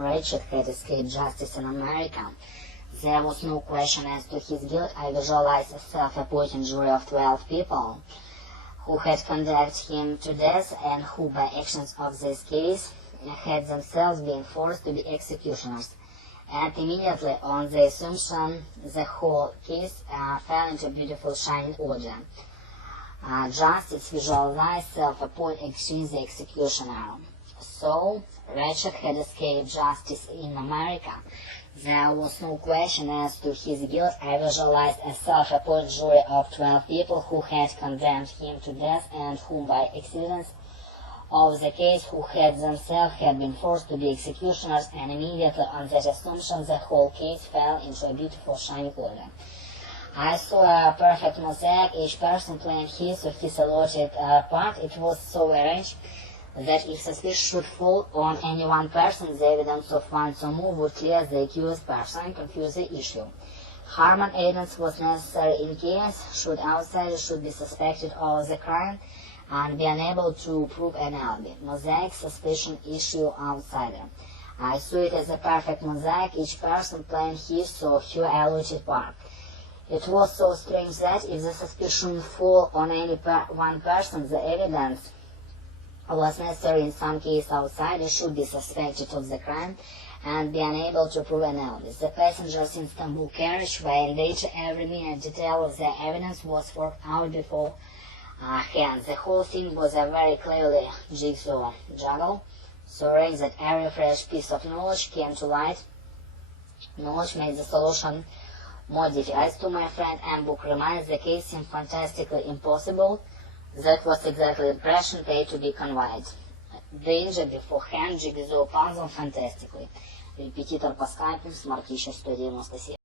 Richard had escaped justice in America. There was no question as to his guilt. I visualized a self-appointed jury of 12 people who had condemned him to death and who, by actions of this case, had themselves been forced to be executioners. And immediately on the assumption, the whole case fell into beautiful shining order. Justice visualized self-appointed exchange the executioner. So, Richard had escaped justice in America. There was no question as to his guilt. I visualized a self-appointed jury of 12 people who had condemned him to death and whom, by accidents of the case, who had themselves been forced to be executioners, and immediately on that assumption the whole case fell into a beautiful shining order. I saw a perfect mosaic, each person playing his or his allotted part. It was so arranged that if suspicion should fall on any one person, the evidence of one or more would clear the accused person and confuse the issue. Harmon evidence was necessary in case should outsiders should be suspected of the crime and be unable to prove an alibi. Mosaic suspicion issue outsider. I saw it as a perfect mosaic, each person playing his or her allotted part. It was so strange that if the suspicion fall on any one person, the evidence was necessary in some case outsiders should be suspected of the crime and be unable to prove an alibi. The passengers in Istanbul carriage were in danger. Every minute detail of the evidence was worked out before hand. The whole thing was a very cleverly jigsaw juggle, so arranged that every fresh piece of knowledge came to light. Knowledge made the solution more difficult. As to my friend M. book reminds, the case seemed fantastically impossible. That was exactly the impression paid to be conveyed. Danger beforehand, jigsaw puzzle fantastically. Репетитор по скайпу, Смарт 1197.